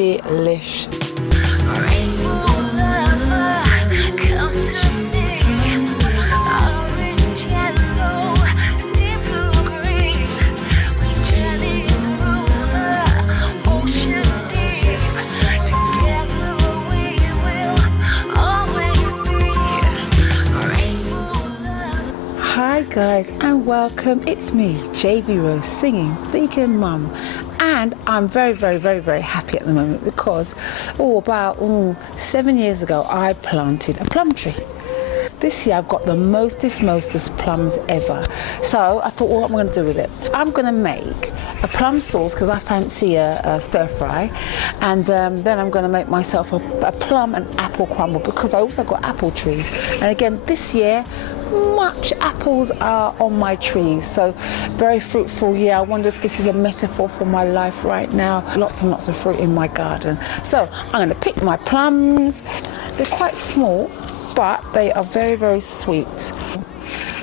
delish. Hi guys and welcome, it's me JB Rose singing Vegan Mum, and I'm very happy at the moment because about 7 years ago I planted a plum tree. This year I've got the mostest plums ever, so I thought, what am I going to do with it? I'm going to make a plum sauce because I fancy a stir fry, and then I'm going to make myself a plum and apple crumble because I also got apple trees, and again this year much apples are on my trees, so very fruitful year. I wonder if this is a metaphor for my life right now. Lots and lots of fruit in my garden. So I'm going to pick my plums. They're quite small, but they are very sweet.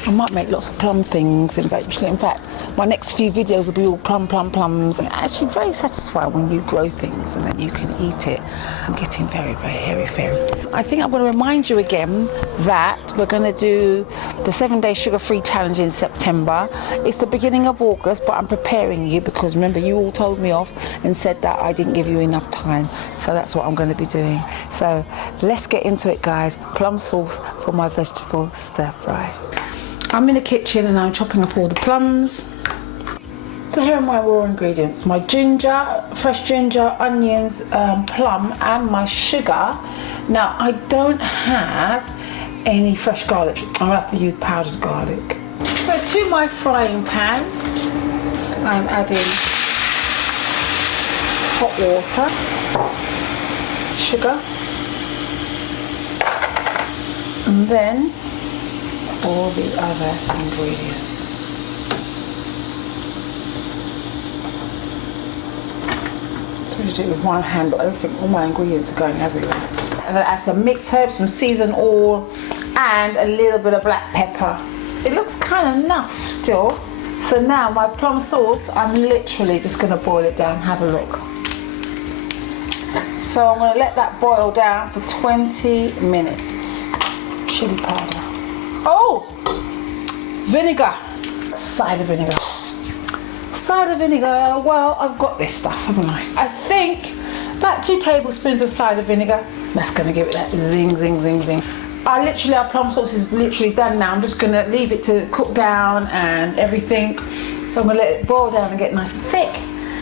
I might make lots of plum things eventually. In fact, my next few videos will be all plums. And actually very satisfying when you grow things and then you can eat it. I'm getting very hairy. I think I'm going to remind you again that we're going to do the 7-day sugar-free challenge in September. It's the beginning of August, but I'm preparing you because remember you all told me off and said that I didn't give you enough time. So that's what I'm going to be doing. So let's get into it, guys. Plum sauce for my vegetable stir fry. I'm in the kitchen and I'm chopping up all the plums. So here are my raw ingredients: my ginger, fresh ginger, onions, plum, and my sugar. Now I don't have any fresh garlic. I'm gonna have to use powdered garlic. So to my frying pan, I'm adding hot water, sugar, and then all the other ingredients. So I'm going to do it with one hand, but everything, all my ingredients are going everywhere. I'm going to add some mixed herbs, some seasoned oil, and a little bit of black pepper. It looks kind of enough still. So now my plum sauce, I'm literally just going to boil it down. Have a look. So I'm going to let that boil down for 20 minutes. Chili powder. Oh! Vinegar. Cider vinegar. Cider vinegar. Well, I've got this stuff, haven't I? I think about 2 tablespoons of cider vinegar. That's going to give it that zing. Our plum sauce is literally done now. I'm just going to leave it to cook down and everything. So I'm going to let it boil down and get nice and thick.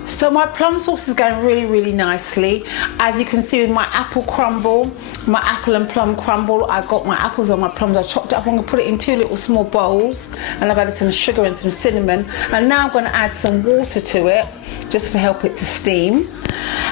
So my plum sauce is going really nicely. As you can see with my apple crumble, my apple and plum crumble, I got my apples and my plums, I chopped it up. I'm going to put it in 2 little small bowls, and I've added some sugar and some cinnamon, and now I'm going to add some water to it just to help it to steam.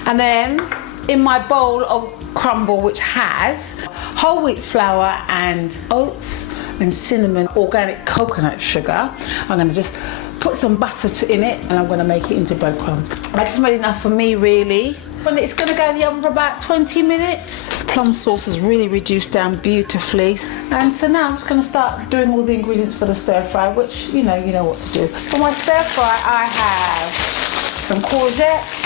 And then in my bowl of crumble, which has whole wheat flour and oats and cinnamon, organic coconut sugar, I'm going to just put some butter in it, and I'm going to make it into breadcrumbs. I just made enough for me, really. And it's going to go in the oven for about 20 minutes. Plum sauce has really reduced down beautifully. And so now I'm just going to start doing all the ingredients for the stir fry, which you know what to do. For my stir fry, I have some courgettes.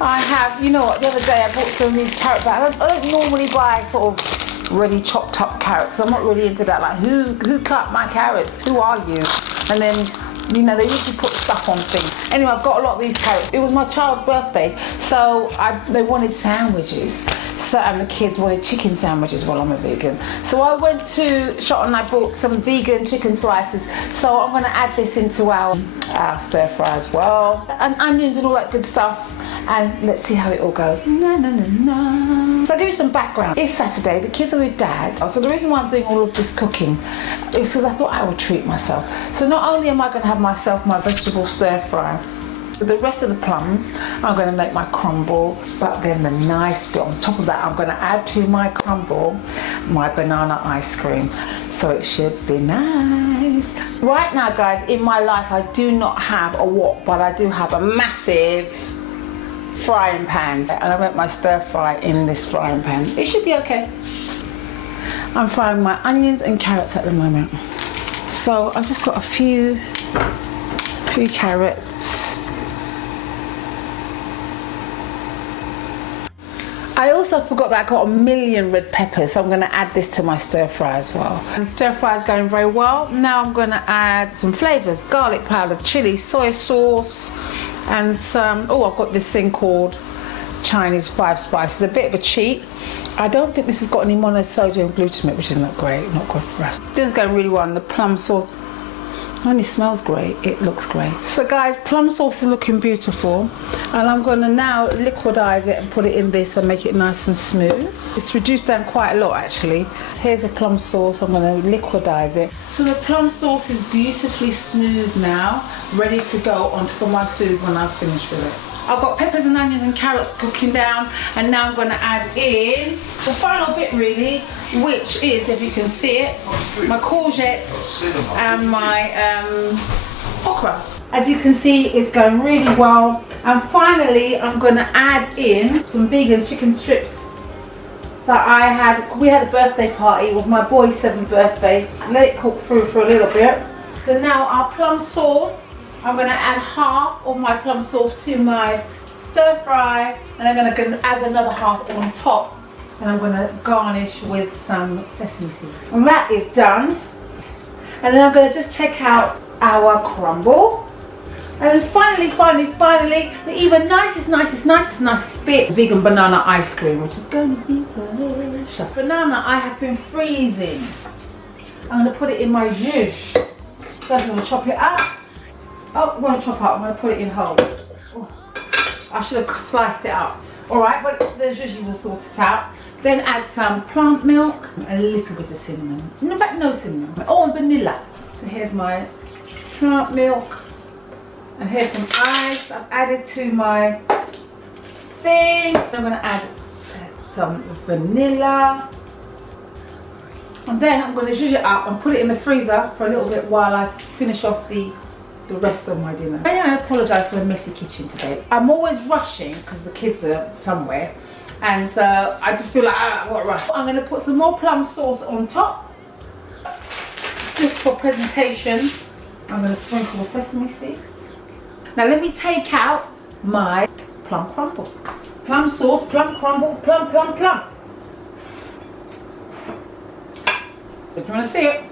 I have, the other day I bought some of these carrot bags. I don't normally buy sort of ready chopped up carrots. So I'm not really into that. Like, who cut my carrots? Who are you? And then, they usually put stuff on things. Anyway, I've got a lot of these carrots. It was my child's birthday, so they wanted sandwiches. So, and the kids wanted chicken sandwiches. Well, I'm a vegan. So I went to shop and I bought some vegan chicken slices. So I'm going to add this into our stir fry as well. And onions and all that good stuff. And let's see how it all goes. So I'll give you some background. It's Saturday, the kids are with Dad. So the reason why I'm doing all of this cooking is because I thought I would treat myself. So not only am I going to have myself my vegetable stir fry, for the rest of the plums, I'm going to make my crumble, but then the nice bit on top of that, I'm going to add to my crumble my banana ice cream. So it should be nice. Right now, guys, in my life, I do not have a wok, but I do have a massive frying pan, and I make my stir fry in this frying pan. It should be okay. I'm frying my onions and carrots at the moment. So I've just got a few carrots, I also forgot that I got a million red peppers, so I'm going to add this to my stir fry as well. And stir fry is going very well. Now I'm going to add some flavors: garlic powder, chili, soy sauce, and some, oh, I've got this thing called Chinese 5 spices. A bit of a cheat. I don't think this has got any monosodium glutamate, which is not great, not good for us. Dinner's going really well, and the plum sauce not only smells great, it looks great. So guys, plum sauce is looking beautiful, and I'm going to now liquidize it and put it in this and make it nice and smooth. It's reduced down quite a lot actually. So here's the plum sauce. I'm going to liquidize it. So the plum sauce is beautifully smooth now, ready to go on top of my food when I've finished with it. I've got peppers and onions and carrots cooking down, and now I'm going to add in the final bit really, which is, if you can see it, my courgettes and my okra. As you can see, it's going really well. And finally, I'm going to add in some vegan chicken strips that I had. We had a birthday party. It was my boy's 7th birthday. Let it cook through for a little bit. So now our plum sauce, I'm going to add half of my plum sauce to my stir fry, and I'm going to add another half on top, and I'm going to garnish with some sesame seeds. And that is done. And then I'm going to just check out our crumble. And then finally, the even nicest bit, vegan banana ice cream, which is going to be delicious. Banana I have been freezing. I'm going to put it in my zhuzh. So I'm going to chop it up. Oh, it won't chop up, I'm going to put it in whole. Oh, I should have sliced it up. Alright, but the zhuzh will sort it out. Then add some plant milk, a little bit of cinnamon. In fact, no cinnamon. Oh, and vanilla. So here's my plant milk. And here's some ice I've added to my thing. I'm going to add some vanilla. And then I'm going to zhuzh it up and put it in the freezer for a little bit while I finish off the rest of my dinner. I apologise for the messy kitchen today. I'm always rushing because the kids are somewhere, and so I just feel like I've got to rush. I'm going to put some more plum sauce on top, just for presentation. I'm going to sprinkle sesame seeds. Now let me take out my plum crumble. Plum sauce, plum crumble, plum. Do you want to see it?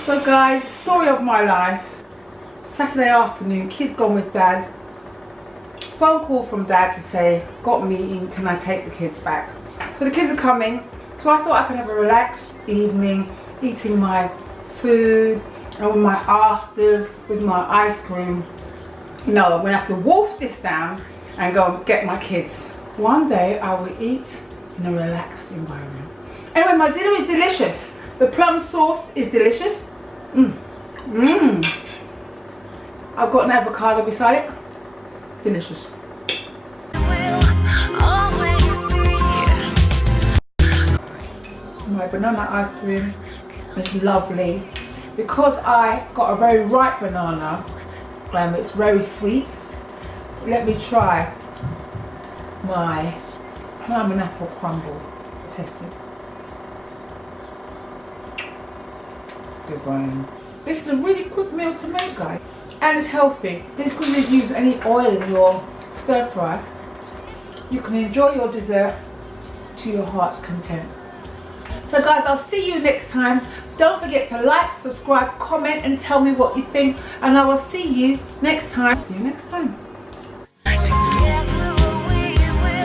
So guys, story of my life. Saturday afternoon, kids gone with dad. Phone call from dad to say, got a meeting, can I take the kids back? So the kids are coming. So I thought I could have a relaxed evening, eating my food and with my afters, with my ice cream. No, I'm gonna have to wolf this down and go and get my kids. One day I will eat in a relaxed environment. Anyway, my dinner is delicious. The plum sauce is delicious. I've got an avocado beside it. Delicious. My banana ice cream is lovely. Because I got a very ripe banana, it's very sweet. Let me try my plum and apple crumble. Test it. Divine. This is a really quick meal to make, guys, and it's healthy. Because you use any oil in your stir fry, you can enjoy your dessert to your heart's content. So guys, I'll see you next time. Don't forget to like, subscribe, comment and tell me what you think, and I will see you next time. See you next time.